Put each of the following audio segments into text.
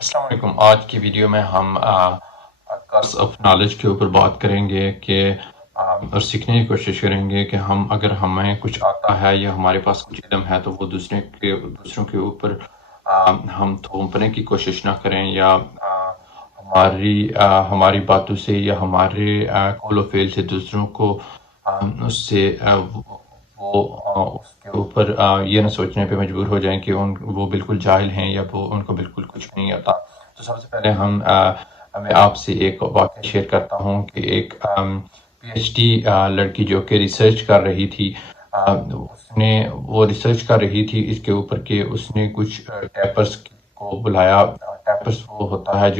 السلام علیکم۔ آج کی ویڈیو میں ہم کورس آف نالج کے اوپر بات کریں گے کہ اور سیکھنے کی کوشش کریں گے کہ اگر ہمیں کچھ آتا ہے یا ہمارے پاس کچھ علم ہے تو وہ دوسروں کے اوپر ہم تھوپنے کی کوشش نہ کریں، یا ہماری باتوں سے یا ہمارے قول و فعل سے دوسروں کو اس سے اس کے اوپر یہ نہ سوچنے پہ مجبور ہو جائیں کہ وہ بالکل جاہل ہیں یا ان کو بالکل کچھ نہیں آتا۔ تو سب سے پہلے میں آپ سے ایک واقعہ شیئر کرتا ہوں کہ ایک پی ایچ ڈی لڑکی جو کہ ریسرچ کر رہی تھی، وہ ریسرچ کر رہی تھی اس کے اوپر کہ اس نے کچھ ٹیپرز کو بلایا۔ ٹیپرز وہ ہوتا ہے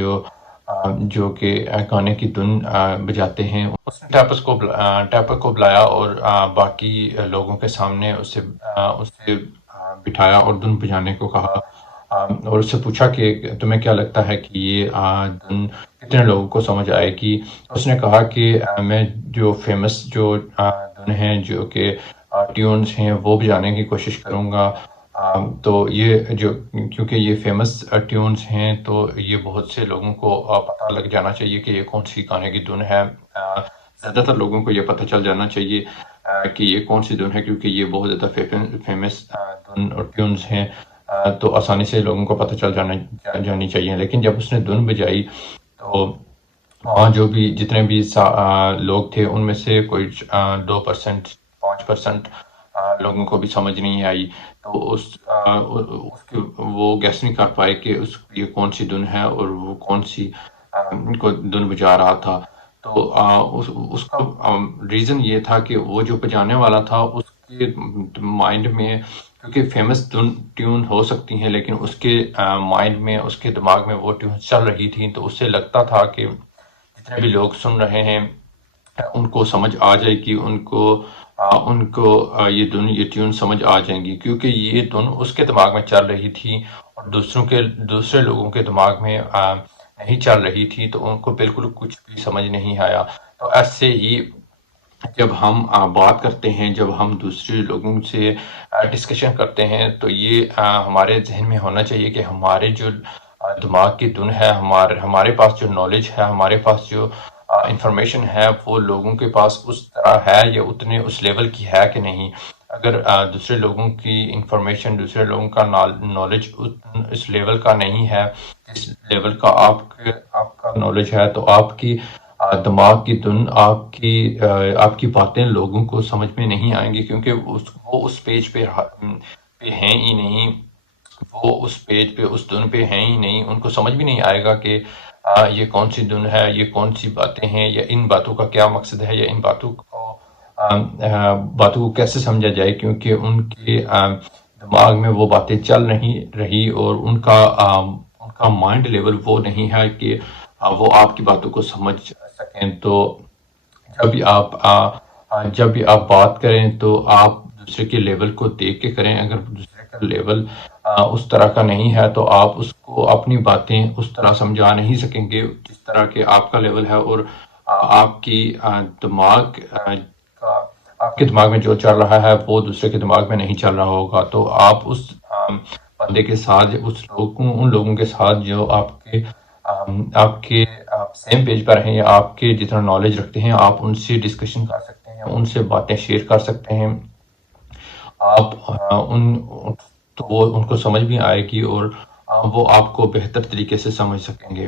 جو کہ گانے کی دھن بجاتے ہیں۔ اس نے ٹیپر کو بلایا اور باقی لوگوں کے سامنے اسے بٹھایا اور دھن بجانے کو کہا، اور اس سے پوچھا کہ تمہیں کیا لگتا ہے کہ یہ دھن کتنے لوگوں کو سمجھ آئے گی؟ اس نے کہا کہ میں جو فیمس دھن ہیں، جو کہ ٹیونز ہیں، وہ بجانے کی کوشش کروں گا۔ تو کیونکہ یہ فیمس ٹیونز ہیں تو یہ بہت سے لوگوں کو پتہ لگ جانا چاہیے کہ یہ کون سی گانے کی دھن ہے۔ زیادہ تر لوگوں کو یہ پتہ چل جانا چاہیے کہ یہ کون سی دھن ہے، کیونکہ یہ بہت زیادہ فیمس دھن اور ٹیونز ہیں، تو آسانی سے لوگوں کو پتہ چل جانی چاہیے۔ لیکن جب اس نے دھن بجائی تو وہاں جتنے بھی لوگ تھے ان میں سے کوئی 2%، 5% لوگوں کو بھی سمجھ نہیں آئی۔ تو وہ گیس نہیں کر پائے کہ یہ کون سی دھن ہے اور وہ کون سی کو دھن بجا رہا تھا۔ تو اس کا ریزن یہ تھا کہ وہ جو بجانے والا تھا اس کے مائنڈ میں، کیونکہ فیمس ٹیون ہو سکتی ہیں لیکن اس کے مائنڈ میں، اس کے دماغ میں وہ ٹیون چل رہی تھی، تو اس سے لگتا تھا کہ جتنے بھی لوگ سن رہے ہیں ان کو سمجھ آ جائے گی، ان کو یہ ٹیون سمجھ آ جائیں گی، کیونکہ یہ دھن اس کے دماغ میں چل رہی تھی اور دوسرے لوگوں کے دماغ میں نہیں چل رہی تھی، تو ان کو بالکل کچھ بھی سمجھ نہیں آیا۔ تو ایسے ہی جب ہم بات کرتے ہیں، جب ہم دوسرے لوگوں سے ڈسکشن کرتے ہیں، تو یہ ہمارے ذہن میں ہونا چاہیے کہ ہمارے جو دماغ کی دھن ہے، ہمارے پاس جو نالج ہے، ہمارے پاس جو انفارمیشن ہے، وہ لوگوں کے پاس اس طرح ہے یا اس لیول کی ہے کہ نہیں۔ اگر دوسرے لوگوں کی انفارمیشن، دوسرے لوگوں کا نالج اس لیول کا نہیں ہے جس لیول کا آپ کا نالج ہے، تو آپ کی دماغ کی دھن، آپ کی باتیں لوگوں کو سمجھ میں نہیں آئیں گی، کیونکہ وہ اس پیج پہ ہیں ہی نہیں، وہ اس پیج پہ، اس دھن پہ ہیں ہی نہیں۔ ان کو سمجھ بھی نہیں آئے گا کہ یہ کون سی دھن ہے، یہ کون سی باتیں ہیں، یا ان باتوں کا کیا مقصد ہے، یا ان باتوں کو کیسے سمجھا جائے، کیونکہ ان کے دماغ میں وہ باتیں چل نہیں رہی، اور ان کا مائنڈ لیول وہ نہیں ہے کہ وہ آپ کی باتوں کو سمجھ سکیں۔ تو جب بھی آپ بات کریں تو آپ دوسرے کے لیول کو دیکھ کے کریں۔ اگر دوسرے کا لیول اس طرح کا نہیں ہے تو آپ اس کو اپنی باتیں اس طرح سمجھا نہیں سکیں گے جس طرح کہ آپ کا لیول ہے، اور آپ کے دماغ میں جو چل رہا ہے وہ دوسرے کے دماغ میں نہیں چل رہا ہوگا۔ تو آپ اس بندے کے ساتھ، ان لوگوں کے ساتھ جو آپ کے سیم پیج پر ہیں، یا آپ کے جتنا نالج رکھتے ہیں، آپ ان سے ڈسکشن کر سکتے ہیں، ان سے باتیں شیئر کر سکتے ہیں۔ تو وہ ان کو سمجھ بھی آئے گی، اور وہ آپ کو بہتر طریقے سے سمجھ سکیں گے۔